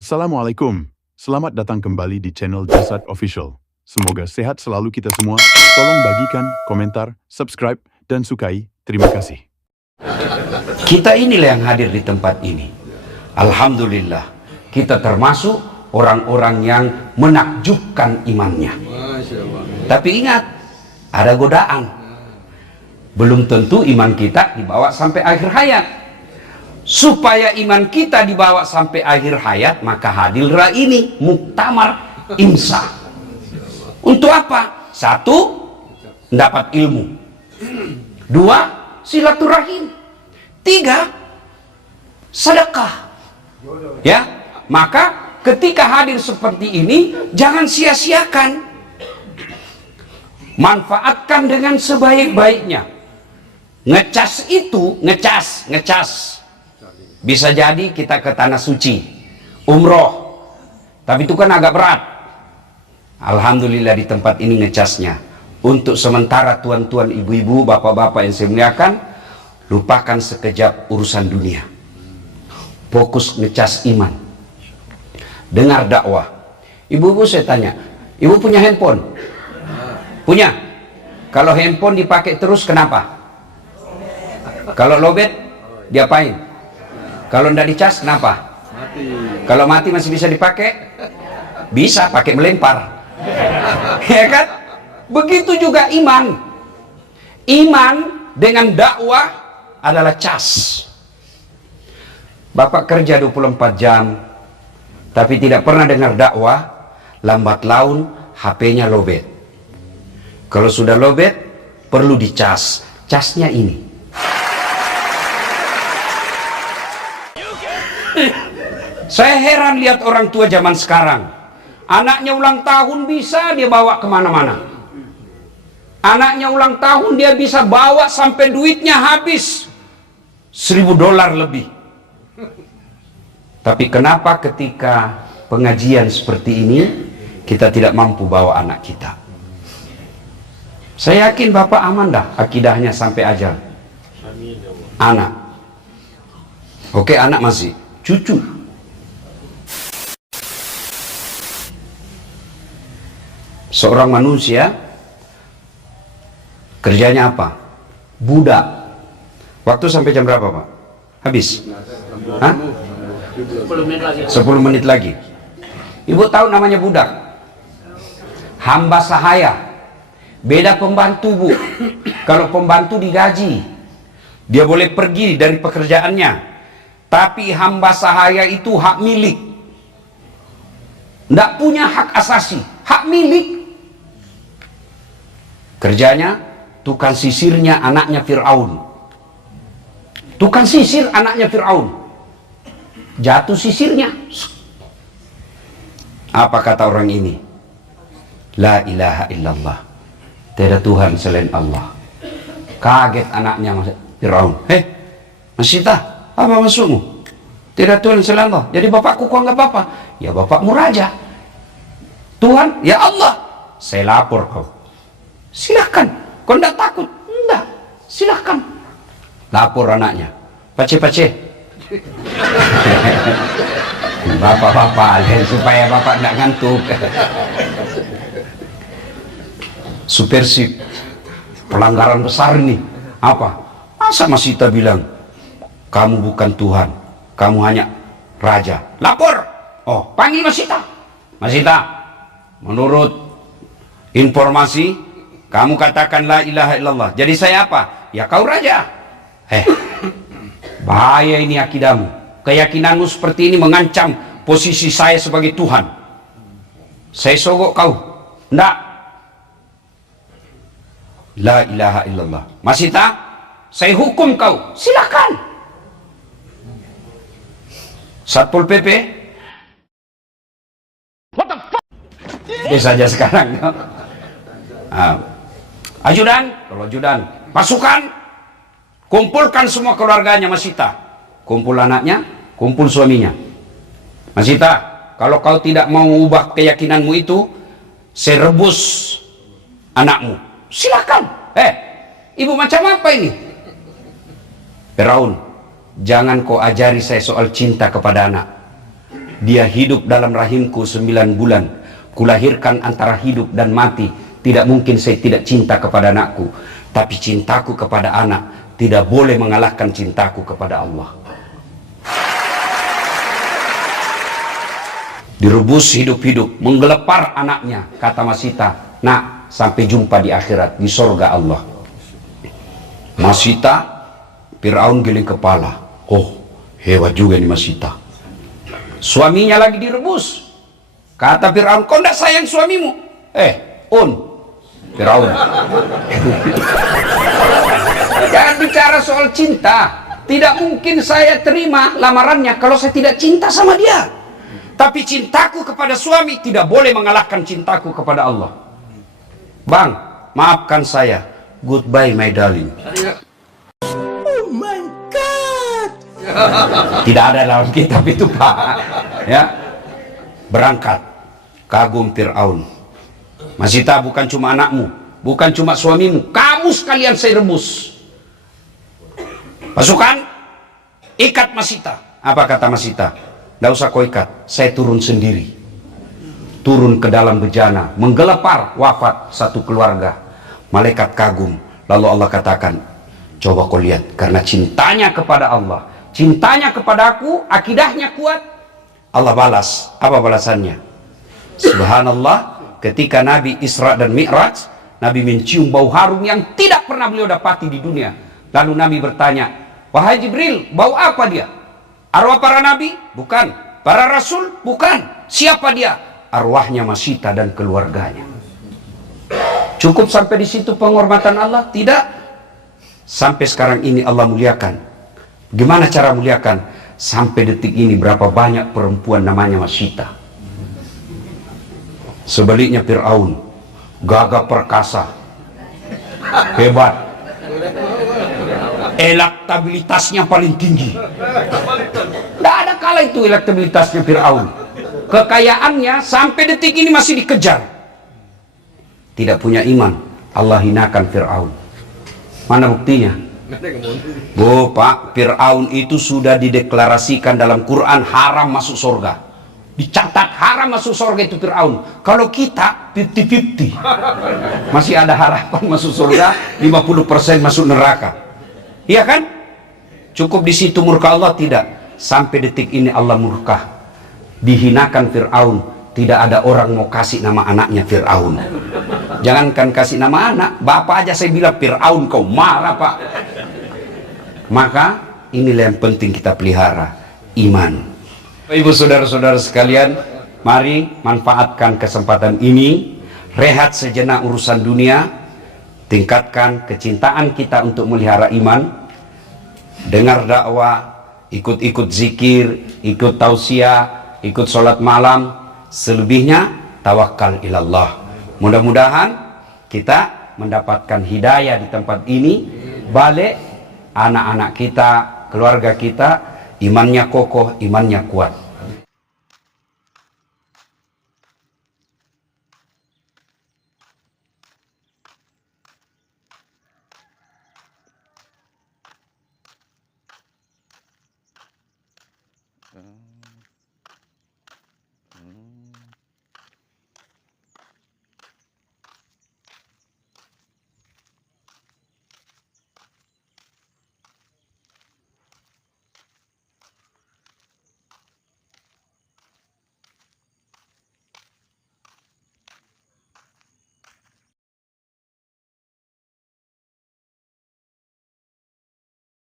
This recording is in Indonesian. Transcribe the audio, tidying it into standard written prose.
Assalamualaikum. Selamat datang kembali di channel Jasad Official. Semoga sehat selalu kita semua. Tolong bagikan, komentar, subscribe, dan sukai. Terima kasih. Kita inilah yang hadir di tempat ini. Alhamdulillah, kita termasuk orang-orang yang menakjubkan imannya. Tapi ingat, ada godaan. Belum tentu iman kita dibawa sampai akhir hayat. Supaya iman kita dibawa sampai akhir hayat, maka hadirlah ini muktamar imsa. Untuk apa? Satu, dapat ilmu. Dua, silaturahim. Tiga, sedekah. Ya, maka ketika hadir seperti ini, jangan sia-siakan. Manfaatkan dengan sebaik-baiknya. Ngecas itu, ngecas. Bisa jadi kita ke tanah suci, umroh. Tapi itu kan agak berat. Alhamdulillah di tempat ini ngecasnya. Untuk sementara tuan-tuan, ibu-ibu, bapak-bapak yang saya muliakan, lupakan sekejap urusan dunia. Fokus ngecas iman. Dengar dakwah. Ibu-ibu saya tanya, ibu punya handphone? Punya? Kalau handphone dipakai terus kenapa? Kalau lowbat, diapain? Kalau tidak dicas, kenapa? Mati. Kalau mati masih bisa dipakai? Bisa, pakai melempar. Ya kan? Begitu juga iman. Iman dengan dakwah adalah cas. Bapak kerja 24 jam, tapi tidak pernah dengar dakwah, lambat laun HP-nya lowbat. Kalau sudah lowbat, perlu dicas. Casnya ini. Saya heran lihat orang tua zaman sekarang. Anaknya ulang tahun bisa dia bawa kemana-mana. Anaknya ulang tahun dia bisa bawa sampai duitnya habis $1.000 lebih. Tapi kenapa ketika pengajian seperti ini kita tidak mampu bawa anak kita? Saya yakin Bapak aman dah akidahnya sampai ajal. Anak. Oke, anak masih. Cucu. Seorang manusia kerjanya apa? Budak. Waktu sampai jam berapa, Pak? Habis? Hah? 10 menit lagi. Ibu tahu namanya budak? Hamba sahaya. Beda pembantu, Bu. Kalau pembantu digaji, dia boleh pergi dari pekerjaannya. Tapi hamba sahaya itu hak milik. Tidak punya hak asasi, hak milik. Kerjanya tukang sisirnya anaknya Fir'aun. Tukang sisir anaknya Fir'aun. Jatuh sisirnya. Apa kata orang ini? La ilaha illallah. Tidak Tuhan selain Allah. Kaget anaknya Fir'aun. Masita, apa maksudmu? Tidak Tuhan selain Allah. Jadi bapakku kok nggak apa-apa? Ya bapakmu raja. Tuhan, ya Allah. Saya lapor kau. Silahkan. Kau tidak takut? Tidak. Silahkan. Lapor anaknya. Pace. Bapak-bapak supaya bapak tidak ngantuk. Supersip. Pelanggaran besar ini. Apa? Masa Masita bilang kamu bukan Tuhan, kamu hanya raja. Lapor. Oh, panggil Masita. Masita, menurut informasi kamu katakan la ilaha illallah. Jadi saya apa? Ya kau raja. Bahaya ini akidahmu. Keyakinanmu seperti ini mengancam posisi saya sebagai Tuhan. Saya sogok kau. Enggak. La ilaha illallah. Masita, saya hukum kau. Silakan. Satpol PP. What the fuck? Saja sekarang. Ajudan, kalau ajudan, pasukan, kumpulkan semua keluarganya Masita. Kumpul anaknya, kumpul suaminya. Masita, kalau kau tidak mau ubah keyakinanmu itu, saya rebus anakmu. Silakan. Ibu macam apa ini? Firaun, jangan kau ajari saya soal cinta kepada anak. Dia hidup dalam rahimku 9 bulan. Kulahirkan antara hidup dan mati. Tidak mungkin saya tidak cinta kepada anakku. Tapi cintaku kepada anak tidak boleh mengalahkan cintaku kepada Allah. Direbus hidup-hidup, menggelepar anaknya, kata Masita, nak, sampai jumpa di akhirat, di sorga Allah. Masita, Fir'aun geleng kepala. Oh, hebat juga nih Masita. Suaminya lagi direbus. Kata Fir'aun, kau tidak sayang suamimu? Fir'aun. Jangan bicara soal cinta. Tidak mungkin saya terima lamarannya kalau saya tidak cinta sama dia. Tapi cintaku kepada suami tidak boleh mengalahkan cintaku kepada Allah. Bang, maafkan saya. Goodbye my darling. Oh my God. Tidak ada dalam kitab itu, Pak. Ya. Berangkat. Kagum Fir'aun. Masita, bukan cuma anakmu, bukan cuma suamimu, kamu sekalian saya rebus. Pasukan, ikat Masita. Apa kata Masita? Tidak usah kau ikat, saya turun sendiri. Turun ke dalam bejana, menggelepar, wafat satu keluarga. Malaikat kagum. Lalu Allah katakan, coba kau lihat, karena cintanya kepada Allah, cintanya kepada aku, akidahnya kuat. Allah balas. Apa balasannya? Subhanallah, ketika Nabi Isra dan Mi'raj, Nabi mencium bau harum yang tidak pernah beliau dapati di dunia. Lalu Nabi bertanya, wahai Jibril, bau apa dia? Arwah para nabi? Bukan. Para rasul? Bukan. Siapa dia? Arwahnya Masita dan keluarganya. Cukup sampai di situ penghormatan Allah? Tidak. Sampai sekarang ini Allah muliakan. Gimana cara muliakan? Sampai detik ini berapa banyak perempuan namanya Masita. Sebaliknya Fir'aun, gagah perkasa, hebat, elektabilitasnya paling tinggi. Tidak ada kala itu elektabilitasnya Fir'aun. Kekayaannya sampai detik ini masih dikejar. Tidak punya iman, Allah hinakan Fir'aun. Mana buktinya? Pak, Fir'aun itu sudah dideklarasikan dalam Quran haram masuk surga. Dicatat haram masuk surga itu Fir'aun. Kalau kita 50-50, masih ada harapan masuk surga, 50% masuk neraka. Iya kan? Cukup di situ murka Allah? Tidak. Sampai detik ini Allah murka. Dihinakan Fir'aun. Tidak ada orang mau kasih nama anaknya Fir'aun. Jangankan kasih nama anak, bapak aja saya bilang Fir'aun, kau marah Pak. Maka inilah yang penting kita pelihara, iman. Ibu saudara-saudara sekalian, mari manfaatkan kesempatan ini, rehat sejenak urusan dunia, tingkatkan kecintaan kita untuk melihara iman, dengar dakwah, ikut-ikut zikir, ikut tausiah, ikut sholat malam, selebihnya tawakal ilallah. Mudah-mudahan kita mendapatkan hidayah di tempat ini, balik anak-anak kita, keluarga kita, imannya kokoh, imannya kuat.